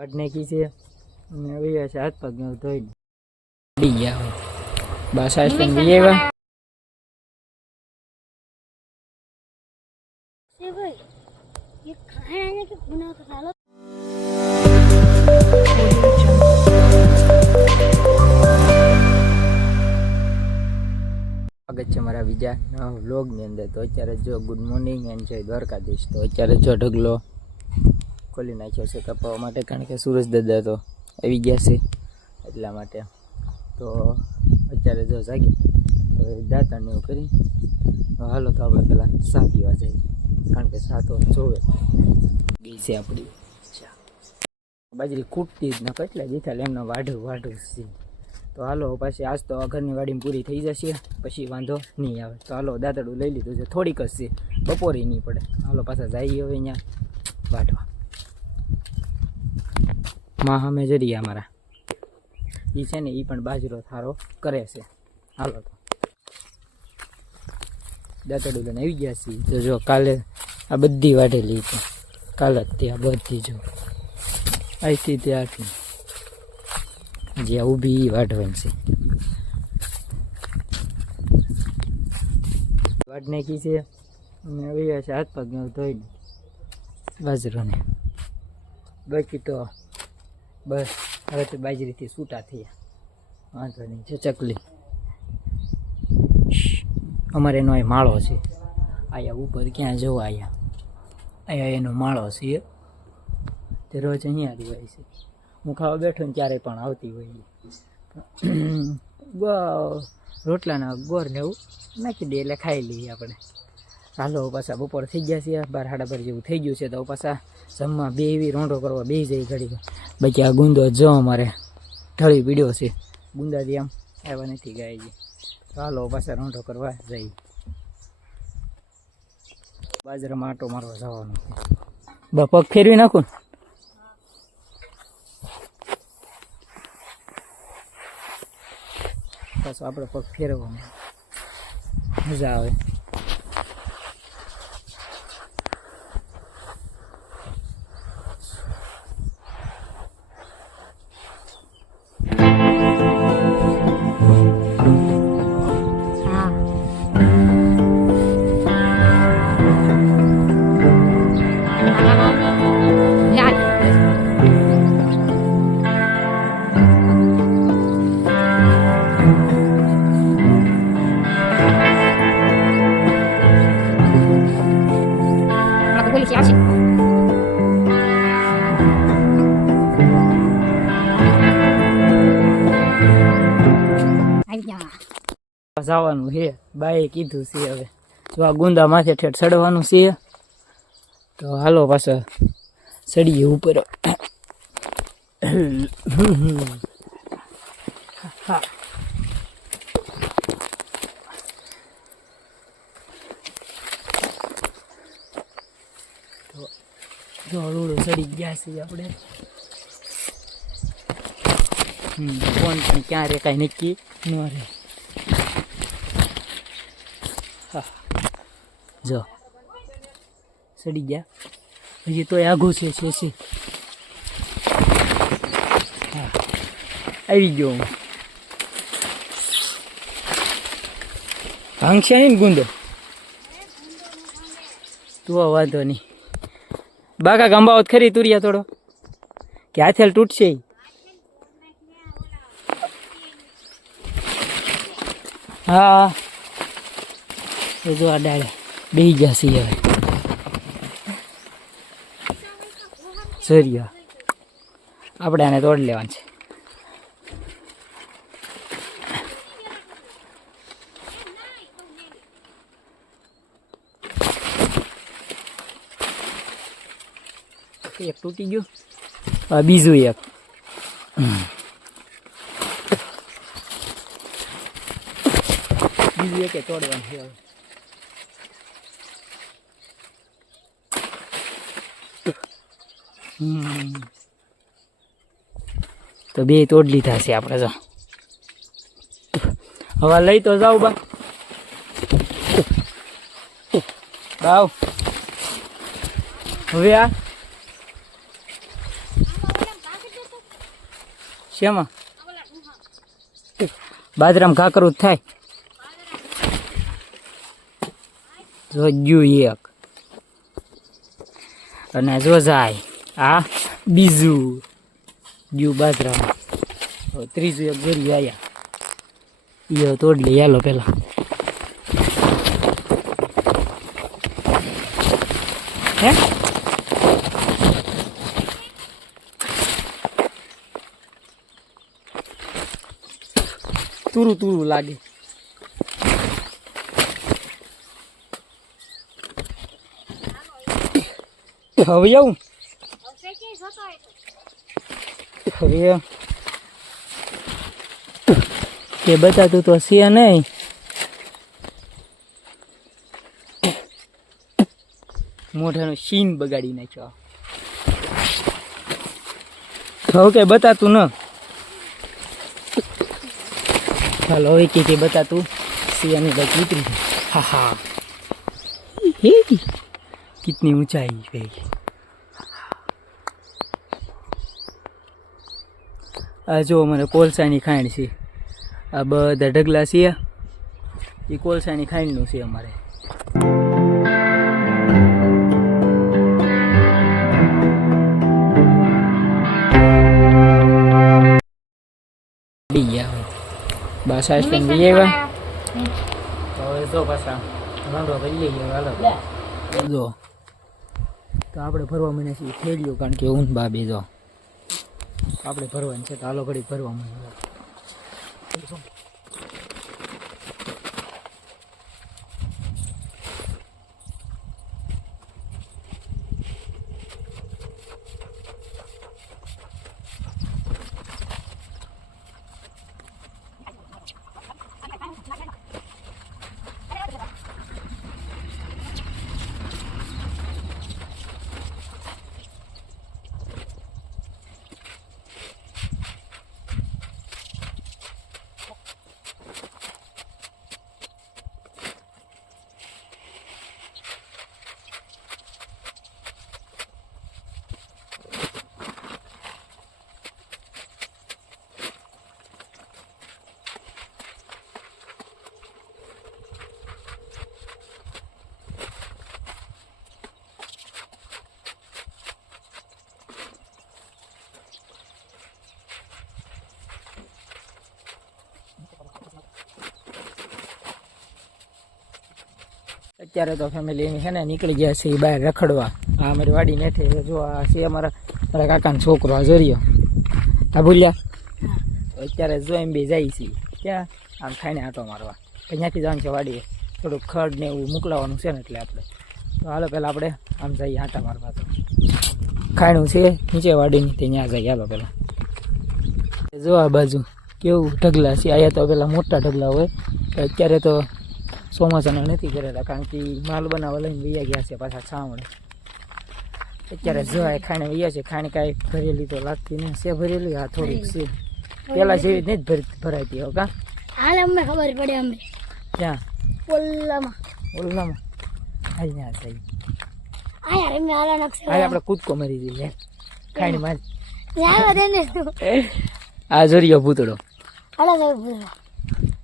વાટ નાખી છે અને હવે છે હાથ પગ ધોઈ ડી ગયા બસ આ સ્ટેન્ડ બી આવ્યા से भाई ये खाना आने के गुना का सालो સ્વાગત છે મારા બીજા નવા વ્લોગની અંદર. તો અત્યારે જો ગુડ મોર્નિંગ એન્ડ જય દ્વારકાધીશ. તો અત્યારે જો ઢગલો ખોલી નાખ્યો છે કપાવવા માટે, કારણ કે સુરજ દાદા તો આવી ગયા છે એટલા માટે. તો અત્યારે જો જાગી દાંતણ એવું કરી હાલો તો આપણે પહેલાં ચા પીવા જઈએ, કારણ કે ચા તો જોવે ગઈ છે આપણી ચા. બાજરી કૂટતી જ ન કેટલા જીથાલ એમનો વાઢું છે. તો હાલો પાછી આજ તો ઘરની વાડીમાં પૂરી થઈ જશે, પછી વાંધો નહીં આવે. તો હાલો દાંતડું લઈ લીધું છે, થોડીક જ છે, બપોરે નહીં પડે. હાલો પાછા જઈએ હવે અહીંયા વાઢવા. માં અમે જરીએ અમારા એ છે ને એ પણ બાજરો થારો કરે છે. હાલો તો દાંતડું લઈને આવી ગયા છીએ. તો જો કાલે આ બધી વાઢેલી છે, કાલે જ ત્યાં બધી જો અહીંથી ત્યાંથી જ્યાં ઊભી વાઢવાની છે. વાઢ નાખી છે અને હવે છે હાથ પગ ધોઈને બાજરાને. બાકી તો બસ હવે તો બાજરીથી છૂટા થયા, વાંધો નહીં. છે ચકલી અમારે એનો અહીં માળો છે, આયા ઉપર ક્યાં જવા અહીંયા એનો માળો છે. તે રોજ અહીંયા જ હોય છે. હું ખાવા બેઠો ને ત્યારે પણ આવતી હોય. રોટલાના ગોર ને એવું નાખી દે એટલે ખાઈ લઈએ આપણે. હાલો પાછા બપોર થઈ ગયા છે, 12-12 જેવું થઈ ગયું છે. તો પાછા જમવા બે એવી રોંઢો કરવા બે જઈ ઘડી. બાકી આ ગુંદો જો અમારે ઢળી પીડ્યો છે, ગુંદાથી આમ આવ્યા નથી ગાયજી. તો હાલો પાછા રોંઢો કરવા જઈ. બાજરામાં આટો મારવા જવાનું છે. પગ ફેરવી નાખું પાછું આપણે પગ ફેરવવાનું મજા આવે. જવાનું છે, બાએ કીધું છે. હવે જો આ ગુંદા માથે ઠેઠ ચડવાનું છે. તો હાલો પાછા ચડીએ ઉપર. જો હળું ચડી ગયા છીએ આપણે. ફોન પણ ક્યાં રે કાંઈ નક્કી ન રહે. જો ચડી ગયા, હજી તો આઘું છે. હા આવી ગયો હું. ભાંગશે નહીં ને ગુંદો? તું વાંધો નહીં. બાકા ગંબાવત ખરી તુરિયા થોડો કે હાથેલ તૂટશે. હા જો આ ડાળે બેસી ગયા છીએ હવે. સરિયા આપણે આને તોડી લેવાનું છે. એક તૂટી ગયું, બીજું એક. બીજું એક તોડવાનું છે હવે. તો બે તોડ લીધા છે આપણે. જો હવે લઈ તો જાવ બા હવે આ શેમાં બાજરામાં ઘા કરવું જ થાય જો એક અને જો જાય આ બીજું ગયું બાજરામાં હવે ત્રીજું એક ગેરી આવ્યા એ તોડ લઈ હાલો પેલા હે તુરું તુરું લાગે હવે આવું હવે કે બતાતું તો છે નહીં મોઢાનો સીન બગાડી નાખ્યો હવે કે બતાતું ન ચાલો હવે કે બતાતું સિયાની બાજુ ઉતરી હા હા हे कितनी ऊंचाई पे આ જો મને કોલસાની ખાંડ છે આ બધા ઢગલા છે એ કોલસાની ખાંડનું છે અમારે બસ આ સ્ટેન્ડ બી આવ્યા હવે જો પાછા રાંડો કરી લઈએ હાલો જો તો આપણે ભરવા મને છે થેલીઓ કારણ કે ઊંઘ બાબે જો આપણે ભરવાનું છે તો હાલો ઘડી ભરવા મને અત્યારે તો ફેમિલી એની છે ને નીકળી ગયા છે બહાર રખડવા આ અમારી વાડી નેઠે જો આ છે મારા કાકાનો છોકરો આ જોરિયો આ ભૂલ્યા અત્યારે જો એમ બે જાય છે ક્યાં આમ ખાઈને આંટો મારવા અહીંયાથી જવાનું છે વાડીએ થોડુંક ખડ ને એવું મોકલાવાનું છે ને એટલે આપણે તો હાલો પહેલાં આપણે આમ જઈએ આંટા મારવા તો ખાણું છે નીચે વાડીની તે ત્યાં જઈએ હાલો પહેલાં જો આ બાજુ કેવું ઢગલા છે અહીંયા તો પેલા મોટા ઢગલા હોય અત્યારે તો ચોમાસાના નથી કરેલા કારણ કે માલ બનાવવા લઈને વૈયા ગયા છે પાછા છાવણે અત્યારે જવાય ખાણે વૈયા છે ખાણે કાંઈ ભરેલી તો લાગતી નહીં છે ભરેલી આ થોડીક છે પેલા જેવી જ નહીં ભરાતી હો કા હાલ અમને ખબર પડે અમે ક્યાં ઓલામાં અહીંયા થઈ આ યાર એમને હાલા નકશે આ આપણે કૂદકો મારી દઈએ ખાઈને મારી જાવા દે ને આ જોરિયો ભૂતડો હાલા જાવ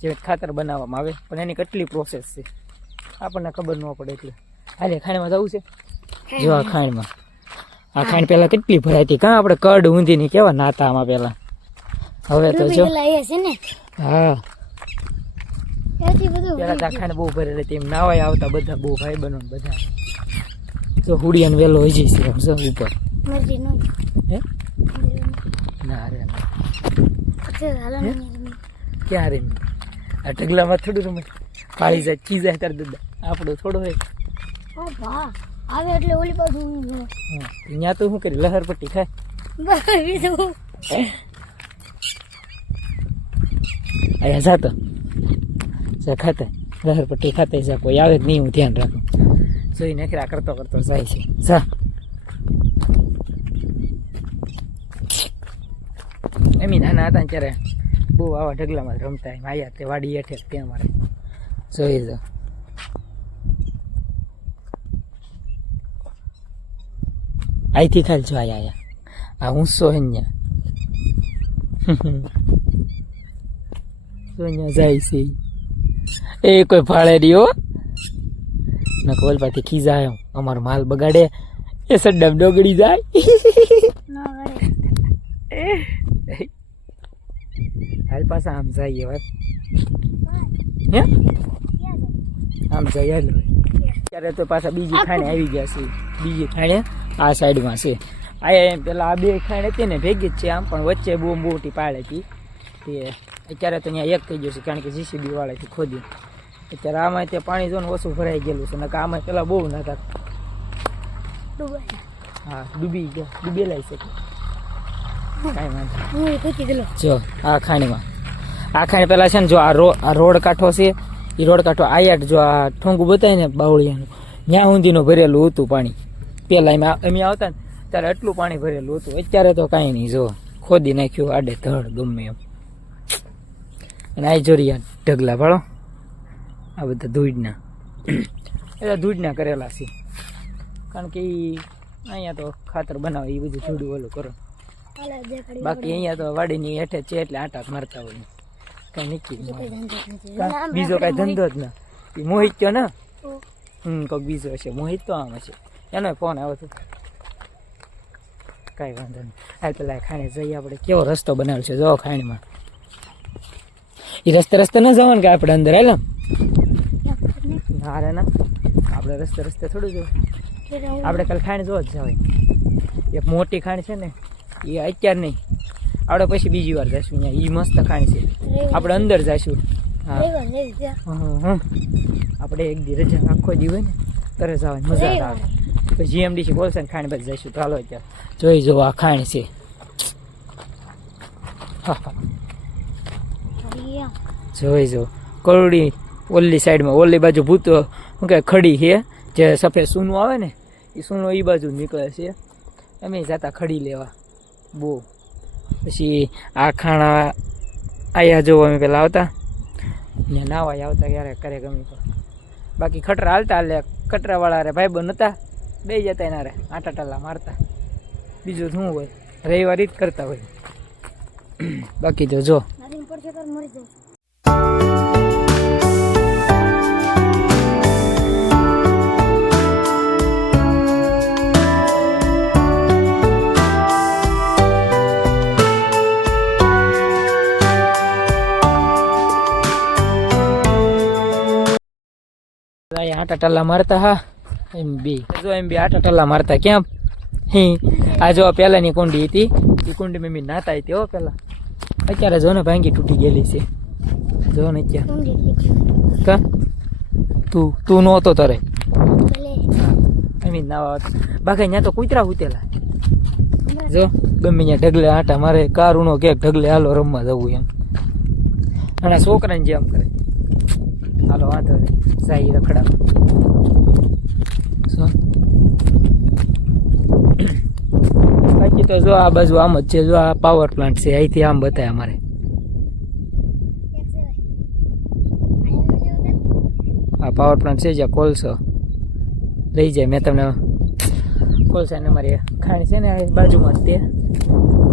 જે ખાતર બનાવવામાં આવે પણ એની કેટલી પ્રોસેસ છે આપણને ખબર ન પડે એટલે હાલે ખાણીમાં જવું છે જો આ ખાણીમાં આ ખાંડ પહેલા કેટલી ભરાતી કાં આપણે કડ ઊંધીની કેવા નાતા આમાં પહેલા હવે તો જો હા પેલા તો આ ખાંડ બહુ ભરેલી હતી એમ નાવાય આવતા બધા બહુ ભાઈ બનો બધા તો હુડિયાનો વેલો હોય છે સમજો ઉપર હે ના રે ક્યાં રે આ ઢગલામાં થોડું રમે પાળી જાય ચી જાય તાર દાદા આપણું થોડું હોય આવે એટલે ઓલી બાજુ ત્યાં તો શું કરી લહર પટ્ટી ખાય અહીંયા જાતો જા ખાતા લહર પટ્ટી ખાતા જા કોઈ આવે જ નહીં હું ધ્યાન રાખું જોઈ નખરા કરતો કરતો જાય છે જા એમ નાના હતા ત્યારે બહુ આવા ઢગલામાં રમતા એમ આયા તે વાડી હેઠે ત્યાં મારે જોઈ જાઓ અહીંથી ખાલી જો આયા આ ઊંચો હે ત્યાં તો અહીંયા જાય છે એ કોઈ ફાળે નહીં હો ના કોલ પાથી ખીજાયો અમારો માલ બગાડે એ સડ્ડમ ડોગડી જાય ના વળે હાલ પાછા આમ જઈએ વાત હે આમ જઈએ હાલ અત્યારે તો પાછા બીજી ખાણે આવી ગયા છે બીજી ખાણે આ સાઈડમાં છે આ પેલા આ બે ખાણ હતી ને ભેગી જ છે આમ પણ વચ્ચે બહુ મોટી પાડ હતી તે અત્યારે તો અહીંયા એક થઈ ગયું છે કારણ કે જીસીબી વાળાથી ખોદ્યું અત્યારે આમાં તે પાણી જો ને ઓછું ભરાઈ ગયેલું છે નકર આમાં પેલા બહુ નતા હા ડૂબી ગયા ડૂબેલાય છે કાંઈ વાંધો જો આ ખાણી પેલા છે ને જો આ રોડ કાંઠો છે એ રોડ કાંઠો આયાટ જો આ ઠોંગું બતાવે ને બાવળિયાનું ત્યાં ઊંધીનું ભરેલું હતું પાણી પેલા અમે આવતા ને ત્યારે એટલું પાણી ભરેલું હતું અત્યારે તો કાંઈ નહીં જો ખોદી નાખ્યું આડે ધડ ગમે એમ અને આ જોરિયા ઢગલા ભાળો આ બધા ધૂળના એટલે ધૂળના કરેલા છે કારણ કે અહીંયા તો ખાતર બનાવે એ બધું ધૂળું ઓલું કરો બાકી અહીંયા તો વાડીની હેઠે છે એટલે આટા મારતા હોય કઈ નક્કી બીજો કઈ ધંધો જ ના એ મોહિત તો ને કોઈક બીજો હશે મોહિત તો આમ હશે એનો ફોન આવ્યો હતો કાંઈ વાંધો નહીં હાલ પેલા ખાણે જઈએ આપણે કેવો રસ્તો બનાવ્યો છે જો ખાણીમાં એ રસ્તે ન જવાનું કે આપણે અંદર હાલ ના રે ના આપણે રસ્તે થોડું જવું આપણે કાલે ખાણ જોવા જ જવાય એક મોટી ખાણ છે ને એ અત્યારે નહીં આપણે પછી બીજી વાર જઈશું અહીંયા એ મસ્ત ખાણ છે આપણે અંદર જઈશું હા આપણે એક દી રજા આખો દી હોય ને તરત જવાની મજા આવે પછી જીએમડીસી બોલશે ને ખાણ બસ જઈશું તો હાલો અત્યારે જોઈ જો આ ખાણ છે જોઈ જો કરોડી ઓલી સાઈડમાં ઓલી બાજુ ભૂત શું કે ખડી છે જે સફેદ સૂનું આવે ને એ સૂનો એ બાજુ નીકળે છે અમે જતા ખડી લેવા બહુ પછી આ ખાણા આયા જો અમે પેલા આવતા ત્યાં નાવા આવતા ક્યારે કરે ગમે તો બાકી ખટરા હાલતા હાલે ખટરાવાળા રે ભાઈ બંધ નતા બે જતા એના રે આટા ટાલા મારતા બીજું શું હોય રવિવાર જ કરતા હોય બાકી તો જો આટા ટલ્લા મારતા હા એમ બી આટા ટલ્લા મારતા ક્યાં આ જો પેલાની કુંડી હતી એ કુંડી મેં નાતા હતી હો પેલા અત્યારે જો ને ભાંગી તૂટી ગયેલી છે જો ને અત્યારે કા તું નહોતો તારે એમ નાવા બાકી ત્યાં તો કૂતરા ઉતેલા જો ગમે ત્યાં ઢગલે આટા મારે કારુનો કે ઢગલે હાલો રમવા જવું એમ અને છોકરાને જેમ કરે હાલો વાંધો નહીં સાઈ રખડા બાકી તો જો આ બાજુ આમ જ છે જો આ પાવર પ્લાન્ટ છે અહીંથી આમ બતાય અમારે આ પાવર પ્લાન્ટ છે જ્યાં કોલસો લઈ જાય મેં તમને કોલસા ને અમારી ખાણ છે ને આ બાજુમાં જ તે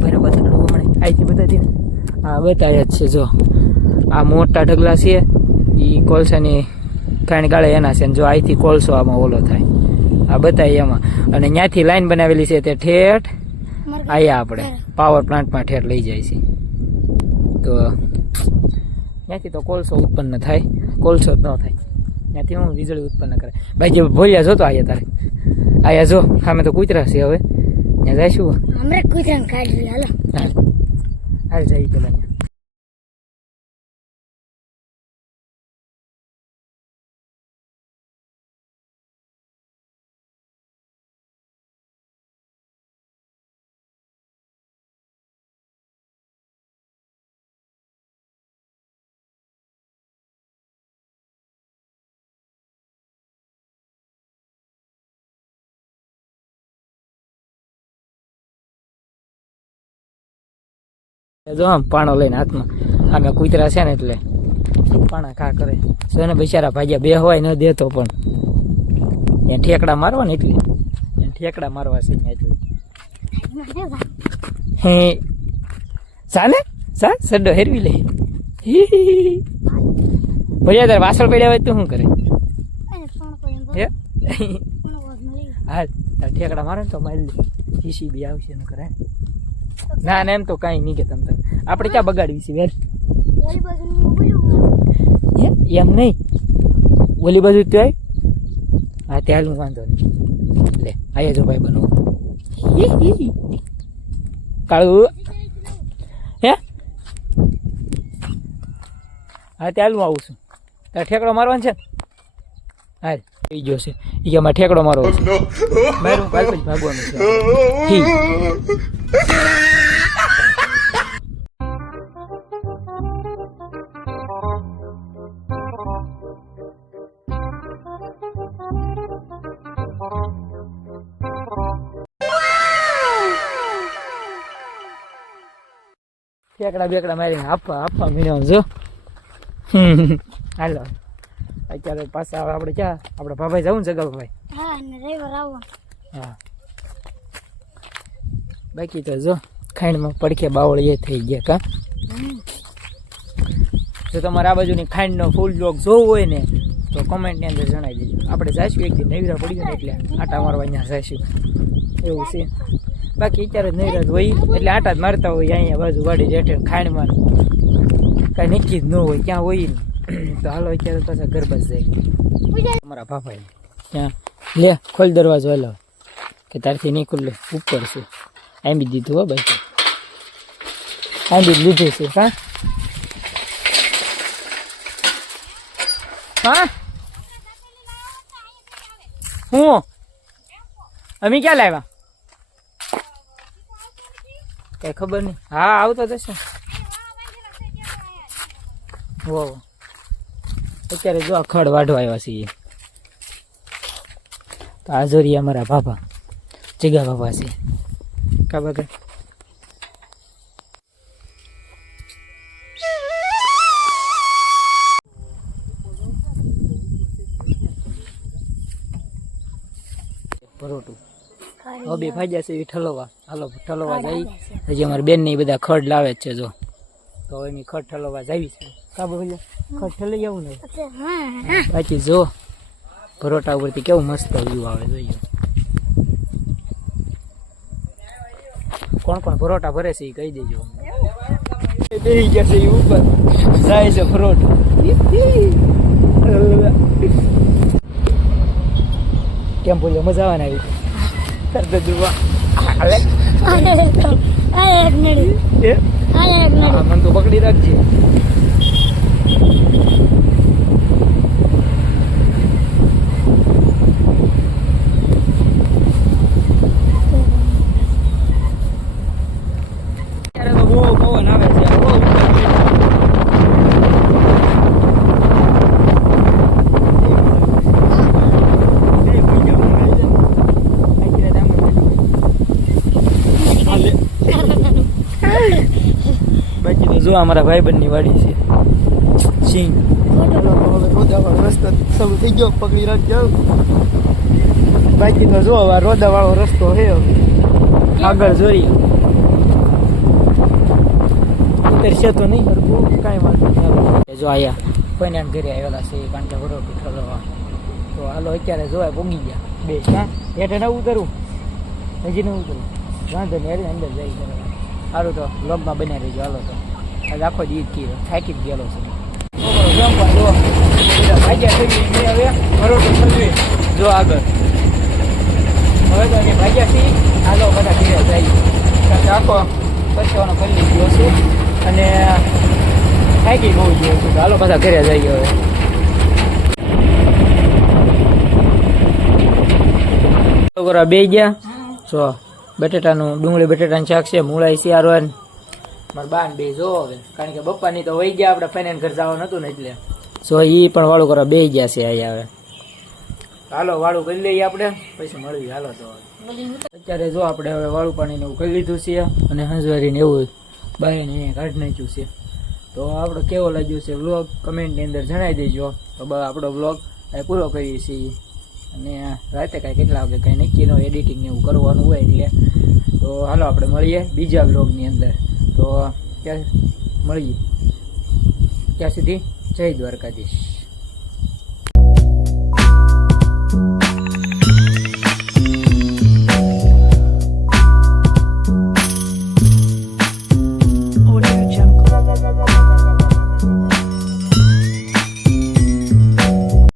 બરાબર હમણાં અહીંથી બતાવી ને હા બતાવ્યા જ છે જો આ મોટા ઢગલા છે એ કોલસાની ખાણ ગાળે એના છે જો અહીંથી કોલસો આમાં ઓલો થાય આ બતાવી એમાં અને ત્યાંથી લાઈન બનાવેલી છે તે ઠેઠ અહીંયા આપણે પાવર પ્લાન્ટમાં ઠેઠ લઈ જાય છે તો ત્યાંથી તો કોલસો ઉત્પન્ન થાય કોલસો જ ન થાય ત્યાંથી હું વીજળી ઉત્પન્ન કરે ભાઈ જે ભોલિયા જોતો આયા તારે આયા જો સામે તો કૂતરા છે હવે ત્યાં જઈશું હાલ જઈ પેલા ત્યાં જો આમ પાણો લઈને હાથમાં આમે કૂતરા છે ને એટલે પાણા ખા કરે છે ને બિચારા ભાગ્યા બે હોય ન દેતો પણ ત્યાં ઠેકડા મારવા ને એટલે ઠેકડા મારવા છે એટલે હે જાને સા સડ્ડો હેરવી લે ભૈયા તારે વાસળ પડ્યા હોય તો શું કરે અને ફોન કરીને હે ફોન વાત મળી હા તાર ઠેકડા મારે ને તો મારી લે જીસીબી આવશે ને કરે ના ના એમ તો કાંઈ નહીં કે તમે આપણે ક્યાં બગાડવી છે વેર ઓલી બાજુ બોલ્યું એમ નહીં ઓલી બાજુ તો આવી હા ત્યાં હું વાંધો નહીં લે આયા જો ભાઈ બનો કાળું હે હા ત્યાં હું આવું છું તારે ઠેકડો મારવાનો છે હા થઈ ગયો છે એ કે અમારે ઠેકડો મારવો છે મારું કાલ જ ભાગવાનું છે ઠીક ઠેકડા બેકડા મારીને આપવા મીણ્યો જો હાલો અત્યારે પાછા હવે આપણે ક્યાં આપણે ભાભાઈ જવું ને જગાભાઈ હા અને રવિવાર આવો હા બાકી તો જો ખાંડમાં પડખે બાવળ એ થઈ ગયા કા જો તમારે આ બાજુની ખાંડનો ફૂલ બ્લોગ જોવો હોય ને તો કોમેન્ટની અંદર જણાવી દેજો આપણે જઈશું એક દી નવીરા પડી ગયો ને એટલે આટા મારવા અહીંયા જઈશું એવું છે બાકી અત્યારે જ નવીરા હોય એટલે આટા જ મારતા હોય અહીંયા બાજુ વાડી જેઠે ખાંડમાં કાંઈ નક્કી જ ન હોય ક્યાં હોય ને તો હાલો અત્યારે પાછા ગરબા જ જાય અમારા પાપાએ ત્યાં લે ખોલ દરવાજો હાલો કે તારથી નહીં ખુલ્લે ઉપર છે આંબી દીધું હો ભાઈ આંબી લીધું છે હા હા હું અમે ક્યાં લાવ્યા કઈ ખબર નહીં હા આવતો થશે હો અત્યારે જો આ ખડ વાઢવા આવ્યા છીએ તો આ જોરી અમારા બાપા જગા બાપા છે કા બગા પરોટું હવે બે ભાજ્યા છે એ ઠલવા હાલો ઠલવા જઈ હજી અમારી બેન ને બધા ખડ લાવે જ છે જો તો એની ખડ ઠલવા જાવી છે કા ભાઈ ખડ ઠલી જવું ને હા બાકી જો પરોટા ઉપરથી કેવું મસ્ત વ્યૂ આવે જોઈએ કોણ કોણ પરોટા ભરે છે એ કહી દેજો બેસી ગયા છે એ ઉપર જાય છે પરોટા કેમ બોલ્યો મજા આવે ને આવી તરત જોવા હાલે એક નડી એ એક નડી હા મને તો પકડી રાખજે ત્યારે તો બહુ પવન આવે છે બહુ બાકી તો જો અમારા ભાઈબંધની વાડી છે સિંગ રસ્તો શરૂ થઈ ગયો પકડી રાખજો બાકી તો જો હવે રોદા વાળો રસ્તો છે આગળ જોઈએ ઉતરશે તો નહીં કરવું કાંઈ વાંધો નહીં જો આયા કોઈને ઘરે આવેલા છે કારણ કે વરોટું ઠલવા તો હાલો અત્યારે જોવાય પોગી ગયા બે હા હેઠે ન ઉતરવું હજી ન ઉતરવું વાંધો નહીં અંદર જઈ કરવા સારું તો બ્લોગમાં બન્યા રહીજો હાલો તો આજે આખો દી કીધો થાકી જ ગયેલો છે હવે વરોટું ઠલવી જો આગળ હવે તો અહીંયા ભાગ્યા છીએ હાલો બધા ઘરે જઈએ કારણ કે આખો પછવાનો કરી ગયો છું અને થાકી બહુ ગયો છું હાલો બધા ઘરે જઈએ હવે બે ગયા જો બટેટાનું ડુંગળી બટેટાનું શાક છે મૂળાઈ શિયાળો મારા બાન બે જો હવે કારણ કે બપ્પાની તો વહી ગયા આપણે ફાઇનાન્સ ઘર જવાનું હતું ને એટલે સો એ પણ વાળું કરવા બે ગયા છે અહીંયા હવે હાલો વાળું કરી લઈએ આપણે પછી મળીએ હાલો તો અત્યારે જો આપણે હવે વાળું પાણીને એવું કરી લીધું છે અને હંજવારીને એવું બહાર અહીંયા કાઢી નાખ્યું છે તો આપણો કેવો લાગ્યો છે વ્લોગ કમેન્ટની અંદર જણાવી દેજો તો આપણો વ્લોગ પૂરો કરીએ છીએ અને રાતે કાંઈ કેટલા વાગે કાંઈ નક્કી નો એડિટિંગ ને એવું કરવાનું હોય એટલે તો હાલો આપણે મળીએ બીજા વ્લોગની અંદર તો ત્યાં મળીએ ત્યાં સુધી જય દ્વારકાધીશ.